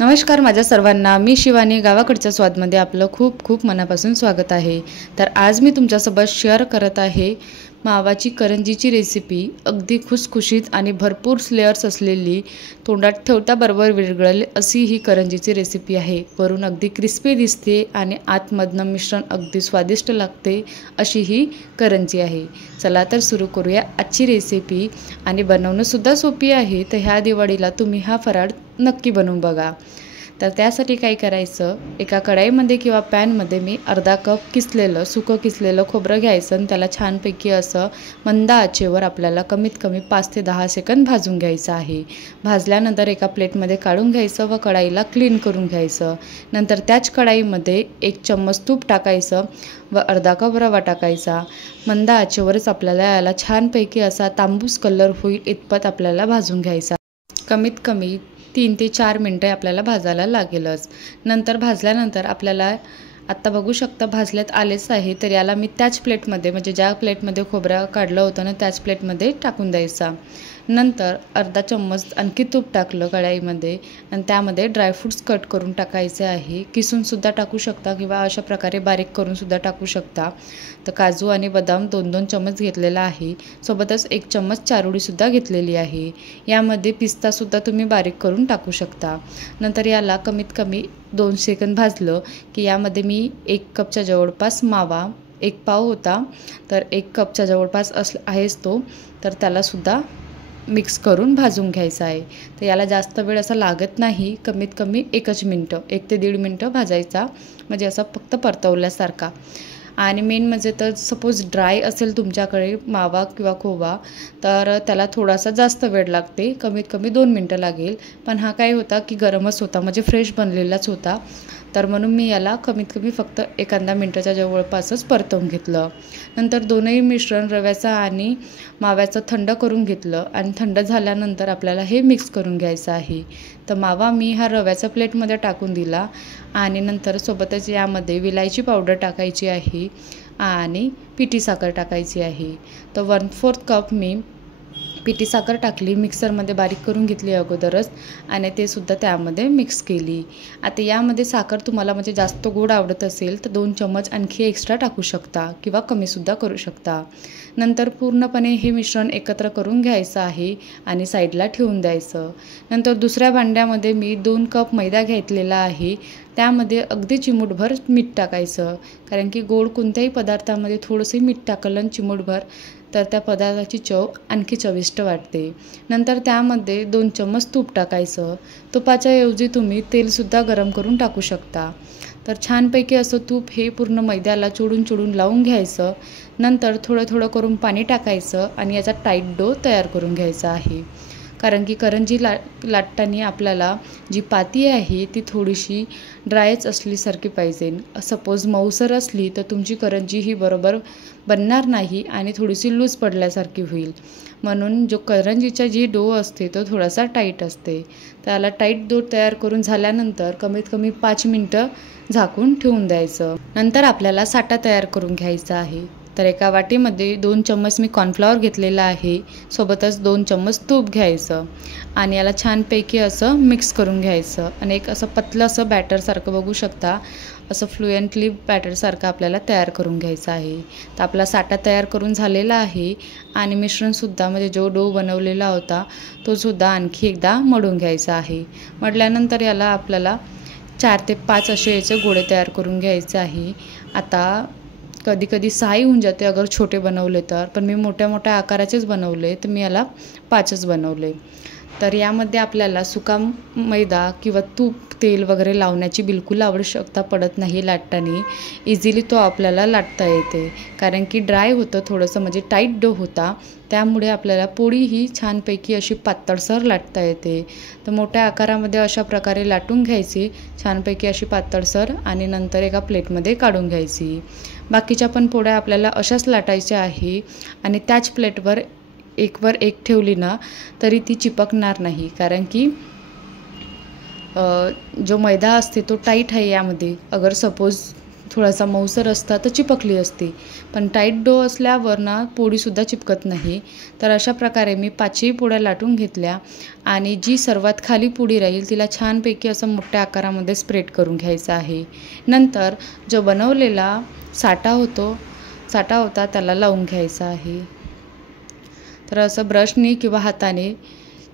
नमस्कार माझ्या सर्वांना, मी शिवानी. गावाकडच्या स्वादमध्ये आपलं खूप खूप मनापासून स्वागत आहे. तर आज मी तुमच्यासोबत शेअर करत आहे मावाची करंजीची रेसिपी. अगदी खुसखुशीत आणि भरपूर लेयर्स असलेली, तोंडात ठेवताबरोबर विरघळेल अशी ही करंजीची रेसिपी आहे. वरून अगदी क्रिस्पी दिसते आणि आतमधनं मिश्रण अगदी स्वादिष्ट लागते अशी ही करंजी आहे. चला तर सुरू करूया आजची रेसिपी. आणि बनवणंसुद्धा सोपी आहे. तर ह्या दिवाळीला तुम्ही हा फराळ नक्की बनवून बघा. तर त्यासाठी काय करायचं, एका कढईमध्ये किंवा पॅनमध्ये मी अर्धा कप सुकं किसलेलं खोबरं घ्यायचं आणि त्याला छानपैकी असं मंद आचेवर आपल्याला कमीत कमी 5 ते 10 सेकंद भाजून घ्यायचं आहे. भाजल्यानंतर एका प्लेटमध्ये काढून घ्यायचं व कढईला क्लीन करून घ्यायचं. नंतर त्याच कढईमध्ये 1 चम्मच तूप टाकायचं व अर्धा कप रवा टाकायचा. मंद आचेवरच आपल्याला याला छानपैकी असा तांबूस कलर होईल इतपत आपल्याला भाजून घ्यायचा. कमीत कमी 3 ते 4 मिनटं आपल्याला भाजायला लागेलच. नंतर भाजल्यानंतर आपल्याला आत्ता बघू शकता भाजल्यात आलेच आहे. तर याला मी त्याच प्लेटमध्ये, म्हणजे ज्या प्लेटमध्ये खोबरं काढलं होतं ना त्याच प्लेटमध्ये टाकून द्यायचा. नंतर अर्धा चम्मच आणखी तूप टाकलं कढईमध्ये आणि त्यामध्ये ड्रायफ्रूट्स कट करून टाकायचे आहे. किसूनसुद्धा टाकू शकता किंवा अशा प्रकारे बारीक करूनसुद्धा टाकू शकता. तर काजू आणि बदाम 2-2 चम्मच घेतलेला आहे. सोबतच 1 चम्मच चारोळीसुद्धा घेतलेली आहे. यामध्ये पिस्तासुद्धा तुम्ही बारीक करून टाकू शकता. नंतर याला कमीत कमी 2 सेकंद भाजलं की यामध्ये मी 1 कपच्या जवळपास मावा, 1 पाव होता तर 1 कपच्या जवळपास आहेच तो, तर त्यालासुद्धा मिक्स करून भाजून घ्यायचं आहे. तर याला जास्त वेळ असा लागत नाही. कमीत कमी 1 मिनटं, 1 ते 1.5 मिनटं भाजायचा, म्हणजे असा फक्त परतवल्यासारखा. आणि मेन म्हणजे तर सपोज ड्राय असेल तुमच्याकडे मावा किंवा खोवा तर त्याला थोडासा जास्त वेळ लागते, कमीत कमी 2 मिनटं लागेल. पण हा काय होता की गरमच होता, म्हणजे फ्रेश बनलेलाच होता. तर म्हणून मी याला कमीत कमी फक्त 1 मिनटाच्या जवळपासच परतवून घेतलं. नंतर दोनही मिश्रण रव्याचं आणि माव्याचं थंड करून घेतलं आणि थंड झाल्यानंतर आपल्याला हे मिक्स करून घ्यायचं आहे. तर मावा मी हा रव्याच्या प्लेटमध्ये टाकून दिला आणि नंतर सोबतच यामध्ये विलायची पावडर टाकायची आहे आणि पिठी साखर टाकायची आहे. तर 1/4 कप मी पिठी साखर टाकली, मिक्सरमध्ये बारीक करून घेतली अगोदरच आणि ते सुद्धा त्यामध्ये मिक्स केली. आता यामध्ये साखर तुम्हाला म्हणजे जास्त गोड आवडत असेल तर 2 चम्मच आणखी एक्स्ट्रा टाकू शकता किंवा कमीसुद्धा करू शकता. नंतर पूर्णपणे हे मिश्रण एकत्र करून घ्यायचं आहे आणि साईडला ठेवून द्यायचं. नंतर दुसऱ्या भांड्यामध्ये मी 2 कप मैदा घेतलेला आहे. त्यामध्ये अगदी चिमूटभर मीठ टाकायचं, कारण की गोड कोणत्याही पदार्थामध्ये थोडंसं मीठ टाकलं आणि चिमूटभर तर त्या पदार्थाची चव आणखी चविष्ट वाटते. नंतर त्यामध्ये 2 चम्मच तूप टाकायचं. तुपाच्या ऐवजी तुम्ही तेलसुद्धा गरम करून टाकू शकता. तर छानपैकी असं तूप हे पूर्ण मैद्याला चोडून लावून घ्यायचं. नंतर थोडं थोडं करून पाणी टाकायचं आणि याचा टाईट डो तयार करून घ्यायचा आहे. कारण की करंजी लाटताना आपल्याला जी पाती आहे ती थोडीशी ड्रायच असल्यासारखी पाहिजे. सपोज मऊसर असली तर तुमची करंजी ही बरोबर बनणार नाही आणि थोडीशी लूज पडल्यासारखी होईल. म्हणून जो करंजीचा जी डो असते तो थोडासा टाईट असते. त्याला टाईट डो तयार करून झाल्यानंतर कमीत कमी 5 मिनटं झाकून ठेवून द्यायचं. नंतर आपल्याला साठा तयार करून घ्यायचा आहे. तर एका वाटीमध्ये 2 चम्मच मी कॉर्नफ्लॉवर घेतलेला आहे. सोबतच 2 चम्मच तूप घ्यायचं आणि याला छानपैकी असं मिक्स करून घ्यायचं आणि एक असं पतलं असं बॅटरसारखं बघू शकता, असं फ्लुएंटली बॅटरसारखं आपल्याला तयार करून घ्यायचं आहे. तर आपला साठा तयार करून झालेला आहे आणि मिश्रणसुद्धा म्हणजे जो डो बनवलेला होता तोसुद्धा आणखी एकदा मळून घ्यायचा आहे. मळल्यानंतर याला आपल्याला 4 ते 5 असे याचे गोळे तयार करून घ्यायचे आहे. आता कधी कधी 6 होऊन जाते अगर छोटे बनवले तर, पण मी मोठ्या मोठ्या आकाराचेच बनवले तर मी याला 5च बनवले. तर यामध्ये आपल्याला सुका मैदा किंवा तूप, तेल वगैरे लावण्याची बिलकुल आवश्यकता पडत नाही लाटताना. इझिली तो आपल्याला लाटता येते, कारण की ड्राय होतं थोडंसं, म्हणजे टाईट डो होता. त्यामुळे आपल्याला पोळी ही छानपैकी अशी पातळसर लाटता येते. तर मोठ्या आकारामध्ये अशा प्रकारे लाटून घ्यायची छानपैकी अशी पातळसर आणि नंतर एका प्लेटमध्ये काढून घ्यायची. बाकीच्या पण पोळ्या आपल्याला अशाच लाटायच्या आहे आणि त्याच प्लेटवर एकवर एक ठेवली ना तरी ती चिपकणार नाही, कारण की जो मैदा असते तो टाईट आहे यामध्ये. अगर सपोज थोडासा मऊसर असता तर चिपकली असती, पण टाईट डो असल्यावर ना पोळीसुद्धा चिपकत नाही. तर अशा प्रकारे मी 5ही पोळ्या लाटून घेतल्या आणि जी सर्वात खाली पोळी राहील तिला छानपैकी असं मोठ्या आकारामध्ये स्प्रेड करून घ्यायचं आहे. नंतर जो बनवलेला साठा होता त्याला लावून घ्यायचा आहे. तर असं ब्रशनी किंवा हाताने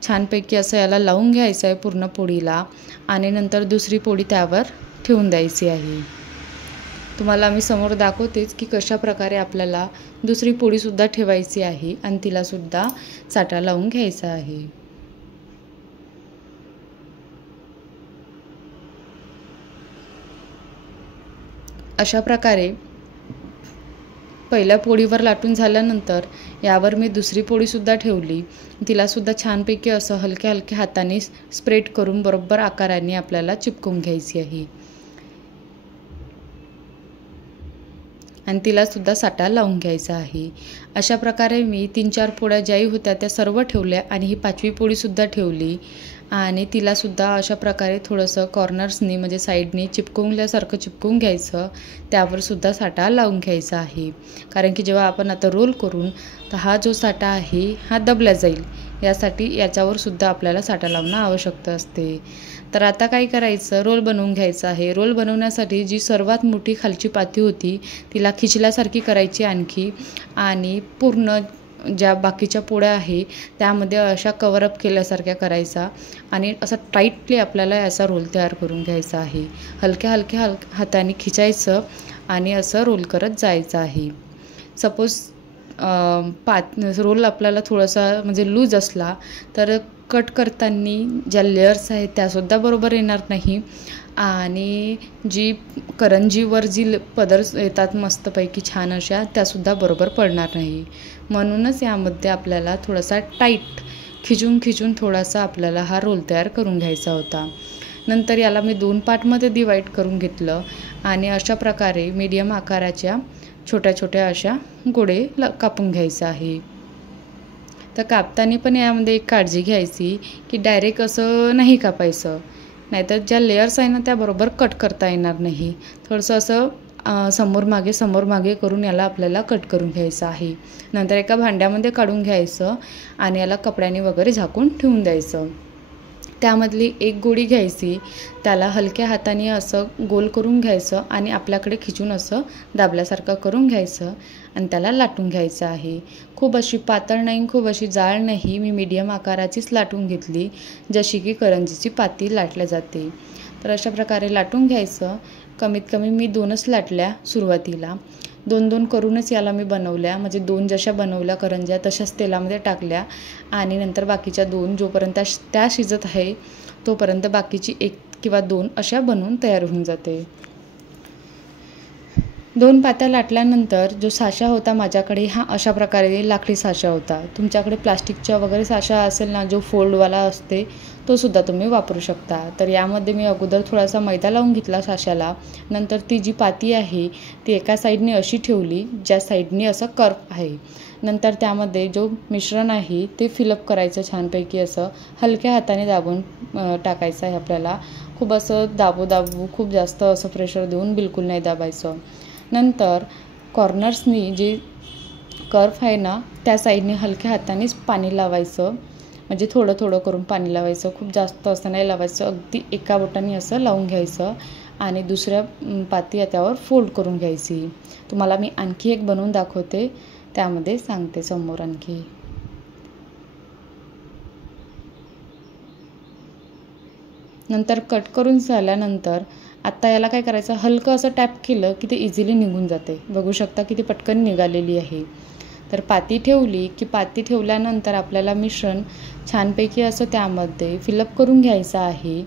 छानपैकी असं याला लावून घ्यायचं आहे पूर्ण पोळीला आणि नंतर दुसरी पोळी त्यावर ठेवून द्यायची आहे. तुम्हाला मी समोर दाखवतेच की कशा प्रकारे आपल्याला दुसरी पोळीसुद्धा ठेवायची आहे आणि तिलासुद्धा साठा लावून घ्यायचा आहे. अशा प्रकारे पहिल्या पोळीवर लाटून झाल्यानंतर यावर मी दुसरी पोळीसुद्धा ठेवली. तिलासुद्धा छानपैकी असं हलक्या हलक्या हाताने स्प्रेड करून बरोबर आकाराने आपल्याला चिपकवून घ्यायची आहे आणि तिलासुद्धा साठा लावून घ्यायचा आहे. अशा प्रकारे मी 3-4 पोळ्या ज्याही होत्या त्या सर्व ठेवल्या आणि ही 5वी पोळीसुद्धा ठेवली आणि तिलासुद्धा अशा प्रकारे थोडंसं कॉर्नर्सनी म्हणजे साईडनी चिपकवल्यासारखं चिपकवून घ्यायचं. त्यावरसुद्धा साठा लावून घ्यायचा आहे, कारण की जेव्हा आपण आता रोल करून तर हा जो साठा आहे हा दबला जाईल, यासाठी याच्यावरसुद्धा आपल्याला साठा लावणं आवश्यक असते. तर आता काय करायचं, रोल बनवून घ्यायचा आहे. रोल बनवण्यासाठी जी सर्वात मोठी खालची पाती होती तिला खिचल्यासारखी करायची आणखी आणि पूर्ण ज्या बाकीच्या पोळ्या आहे त्यामध्ये अशा कवरअप केल्यासारख्या करायचा आणि असा टाईटली आपल्याला याचा रोल तयार करून घ्यायचा आहे. हलक्या हाताने खिचायचं आणि असं रोल करत जायचं आहे. सपोज रोल आपल्याला थोडासा म्हणजे लूज असला तर कट करताना ज्या लेयर्स आहेत त्यासुद्धा बरोबर येणार नाही आणि जी करंजीवर जी पदर येतात मस्तपैकी छान अशा त्यासुद्धा बरोबर पडणार नाही. म्हणूनच यामध्ये आपल्याला थोडासा टाईट खिचून थोडासा आपल्याला हा रोल तयार करून घ्यायचा होता. नंतर याला मी 2 पार्टमध्ये डिवाईड करून घेतलं आणि अशा प्रकारे मीडियम आकाराच्या छोट्या अशा गोळे कापून घ्यायचं आहे. तर कापताना पण यामध्ये एक काळजी घ्यायची की डायरेक्ट असं नाही कापायचं, नाहीतर ज्या लेयर्स आहे ना त्या बरोबर कट करता येणार नाही. थोडंसं असं समोर मागे करून याला आपल्याला कट करून घ्यायचं आहे. नंतर एका भांड्यामध्ये काढून घ्यायचं आणि याला कपड्याने वगैरे झाकून ठेवून द्यायचं. त्यामधली एक गोळी घ्यायची, त्याला हलक्या हाताने असं गोल करून घ्यायचं आणि आपल्याकडे खिचून असं दाबल्यासारखं करून घ्यायचं आणि त्याला लाटून घ्यायचं आहे. खूप अशी पातळ नाही, खूप अशी जाड नाही, मी मीडियम आकाराचीच लाटून घेतली, जशी की करंजीची पाती लाटल्या जाते. तर अशा प्रकारे लाटून घ्यायचं. कमीत कमी मी 2च लाटल्या सुरुवातीला. 2 करूनच याला मी बनवल्या, म्हणजे 2 जशा बनवल्या करंज्या तशाच तेलामध्ये टाकल्या आणि नंतर बाकीच्या 2 जोपर्यंत त्या शिजत आहे तोपर्यंत बाकीची 1 किंवा 2 अशा बनवून तयार होऊन जाते. 2 पात्या लाटल्यानंतर जो साचा होता माझ्याकडे हा अशा प्रकारे लाकडी साचा होता. तुमच्याकडे प्लास्टिकचा वगैरे साचा असेल ना जो फोल्डवाला असते तो सुद्धा तुम्ही वापरू शकता. तर यामध्ये मी अगोदर थोडासा मैदा लावून घेतला साच्याला. नंतर ती जी पाती आहे ती एका साईडने अशी ठेवली ज्या साईडने असं कर्व आहे. नंतर त्यामध्ये जो मिश्रण आहे ते फिलअप करायचं छानपैकी असं हलक्या हाताने दाबून टाकायचं आहे आपल्याला. खूप असं दाबू खूप जास्त असं प्रेशर देऊन बिलकुल नाही दाबायचं. नंतर कॉर्नर्सनी जे कर्व आहे ना त्या साईडने हलक्या हातानेच पाणी लावायचं, म्हणजे थोडं करून पाणी लावायचं, खूप जास्त असं नाही लावायचं. अगदी एका बोटाने असं लावून घ्यायचं आणि दुसऱ्या पाती त्यावर फोल्ड करून घ्यायची. तुम्हाला मी आणखी एक बनवून दाखवते, त्यामध्ये सांगते समोर आणखी. नंतर कट करून झाल्यानंतर आता याला काय करायचं, हलकं असं टॅप केलं की ते इझिली निघून जाते. बघू शकता की ती पटकन निघालेली आहे. तर पाती ठेवली की पाती ठेवल्यानंतर आपल्याला मिश्रण छानपैकी असं त्यामध्ये फिलअप करून घ्यायचं आहे.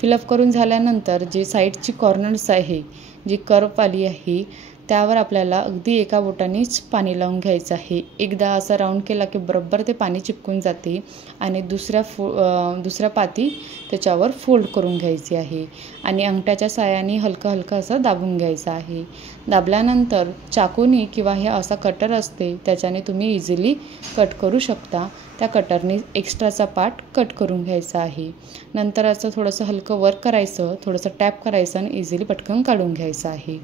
फिलअप करून झाल्यानंतर जे साईडची कॉर्नर्स आहे, जी कर्व आली आहे त्यावर आपल्याला अगदी एका बोटानेच पाणी लावून घ्यायचं आहे. एकदा असं राऊंड केला की बरोबर ते पाणी चिपकून जाते आणि दुसऱ्या पाती त्याच्यावर फोल्ड करून घ्यायची आहे आणि अंगठ्याच्या साहाय्याने हलकं असं दाबून घ्यायचं आहे. दाबल्यानंतर चाकूनी किंवा हे असा कटर असते त्याच्याने तुम्ही इझिली कट करू शकता. त्या कटरने एक्स्ट्राचा पार्ट कट करून घ्यायचा आहे. नंतर असं थोडंसं हलकं वर्क करायचं, थोडंसं टॅप करायचं आणि इझिली पटकन काढून घ्यायचं आहे.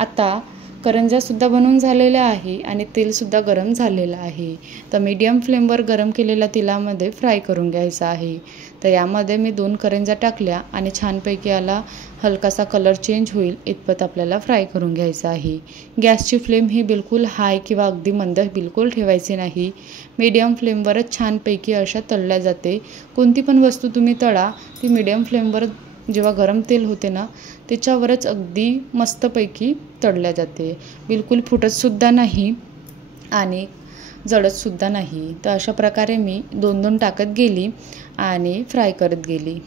आता करंज्यासुद्धा बनवून झालेल्या आहे आणि तेलसुद्धा गरम झालेलं आहे. तर मीडियम फ्लेमवर गरम केलेल्या तेलामध्ये फ्राय करून घ्यायचं आहे. तर यामध्ये मी 2 करंज्या टाकल्या आणि छानपैकी याला हलकासा कलर चेंज होईल इतपत आपल्याला फ्राय करून घ्यायचं आहे. गॅसची फ्लेम ही बिलकुल हाय किंवा अगदी मंद बिलकुल ठेवायची नाही. मीडियम फ्लेमवरच छानपैकी अशा तळल्या जाते. कोणती पण वस्तू तुम्ही तळा ती मीडियम फ्लेमवर जेव्हा गरम तेल होते ना त्याच्यावरच अगदी मस्तपैकी तळल्या जाते. बिलकुल फुटतसुद्धा नाही आणि जळतसुद्धा नाही. तर अशा प्रकारे मी 2-2 टाकत गेली आणि फ्राय करत गेली.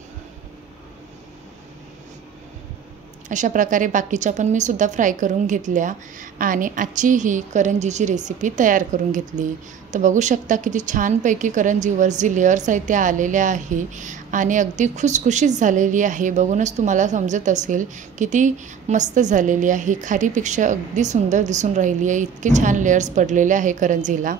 अशा प्रकारे बाकीच्या पण मी सुद्धा फ्राय करून घेतल्या आणि आजची ही करंजीची रेसिपी तयार करून घेतली. तर बघू शकता किती छानपैकी करंजीवर जी लेयर्स आहेत त्या आलेल्या आहे आणि अगदी खुसखुशीत झालेली आहे. बघूनच तुम्हाला समजत असेल किती मस्त झालेली आहे. खारीपेक्षा अगदी सुंदर दिसून राहिली आहे. इतके छान लेयर्स पडलेले आहे करंजीला.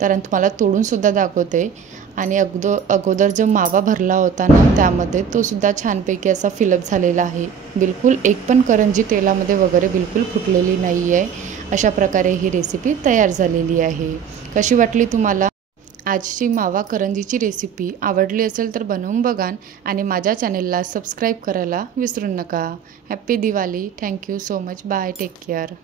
तर तुम्हाला तोडूनसुद्धा दाखवते. आणि अगोदर जो मावा भरला होता ना त्यामध्ये तो सुद्धा छानपैकी असा फिलअप झालेला आहे. बिलकुल एक पण करंजी तेलामध्ये वगैरे बिलकुल फुटलेली नाही आहे. अशा प्रकारे ही रेसिपी तयार झालेली आहे. कशी वाटली तुम्हाला आजची मावा करंजीची रेसिपी? आवडली असेल तर बनवून बघा आणि माझ्या चॅनेलला सबस्क्राईब करायला विसरू नका. Happy Diwali. Thank you so much. Bye. Take care.